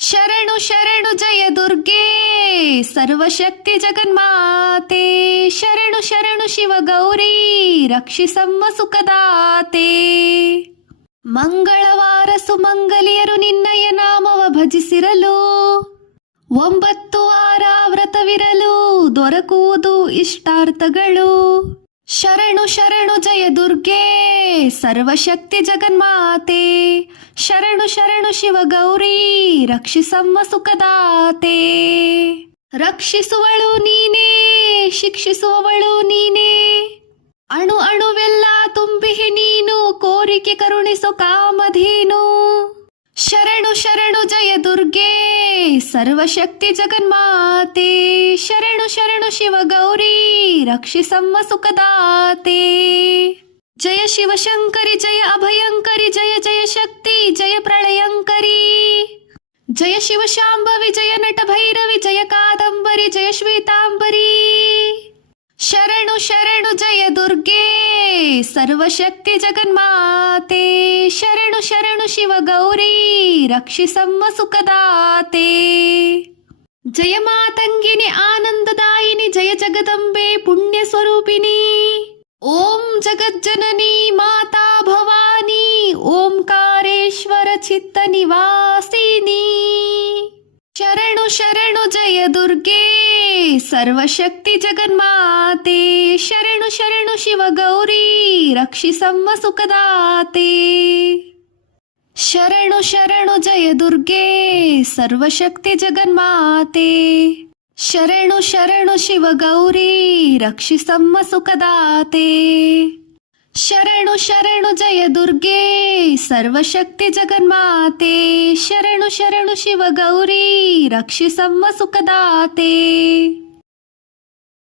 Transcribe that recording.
ಶರಣು ಶರಣು ಜಯ ದುರ್ಗೆ ಸರ್ವಶಕ್ತಿ ಜಗನ್ಮಾತೆ. ಶರಣು ಶರಣು ಶಿವ ಗೌರಿ ರಕ್ಷಿಸಮ್ಮ ಸುಖದಾತೆ. ಮಂಗಳವಾರ ಸುಮಂಗಲಿಯರು ನಿನ್ನಯ ನಾಮವ ಭಜಿಸಿರಲು, 9 ವಾರ ವ್ರತವಿರಲು ದೊರಕುವುದು ಇಷ್ಟಾರ್ಥಗಳು. ಶರಣು ಶರಣು ಜಯ ದುರ್ಗೆ ಸರ್ವಶಕ್ತಿ ಜಗನ್ಮಾತೆ. ಶರಣು ಶರಣು ಶಿವ ಗೌರಿ ರಕ್ಷಿಸಮ್ಮ ಸುಖದಾತೆ. ರಕ್ಷಿಸುವಳು ನೀನೇ, ಶಿಕ್ಷಿಸುವವಳು ನೀನೇ, ಅಣು ಅಣುವೆಲ್ಲ ತುಂಬಿಹಿ ನೀನು, ಕೋರಿಕೆ ಕರುಣಿಸು ಕಾಮಧೇನು. ಶರಣು ಶರಣು ಜಯ ದುರ್ಗೆ ಸರ್ವಶಕ್ತಿ ಜಗನ್ಮಾತೆ. ಶರಣು ಶರಣು ಶಿವ ಗೌರಿ ರಕ್ಷಿಸಮ್ಮ ಸುಖದಾತೆ. ಜಯ ಶಿವಶಂಕರಿ ಜಯ ಅಭಯಂಕರಿ ಜಯ ಜಯ ಶಕ್ತಿ ಜಯ ಪ್ರಳಯಂಕರಿ. ಜಯ ಶಿವಶಾಂಭವಿ ಜಯ ನಟ ಭೈರವಿ ಜಯ ಕಾದಂಬರಿ ಜಯ ಶ್ವೇತಾಂಬರಿ. ಶರಣು ಶರಣು ಜಯ ದುರ್ಗೆ ಸರ್ವಶಕ್ತಿ ಜಗನ್ಮಾತೆ. ಶರಣು ಶರಣು ಶಿವ ಗೌರಿ ರಕ್ಷಿಸಮ್ಮ ಸುಖದಾತೆ. ಜಯ ಮಾತಂಗಿನಿ ಆನಂದದಾಯಿನಿ ಜಯ ಜಗದಂಬೆ ಪುಣ್ಯ ಸ್ವರೂಪಿಣಿ. ಓಂ ಜಗಜ್ಜನನಿ ಮಾತಾ ಭವಾನಿ ಓಂಕಾರೇಶ್ವರ ಚಿತ್ತ ನಿವಾಸಿನಿ. ಶರಣು ಶರಣು ಜಯ ದುರ್ಗೆ ಸರ್ವಶಕ್ತಿ ಜಗನ್ಮಾತೆ. ಶರಣು ಶರಣು ಶಿವ ಗೌರಿ ರಕ್ಷಿಸಮ್ಮ ಸುಖದಾತೆ. ಶರಣು ಶರಣು ಜಯ ದುರ್ಗೆ ಸರ್ವಶಕ್ತಿ ಜಗನ್ಮಾತೆ. ಶರಣು ಶರಣು ಶಿವ ಗೌರಿ ರಕ್ಷಿಸಮ್ಮ ಸುಖದಾತೆ. ಶರಣು ಶರಣು ಜಯ ದುರ್ಗೆ ಸರ್ವಶಕ್ತಿ ಜಗನ್ಮಾತೆ. ಶರಣು ಶರಣು ಶಿವ ಗೌರಿ ರಕ್ಷಿಸಮ್ಮ ಸುಖದಾತೆ.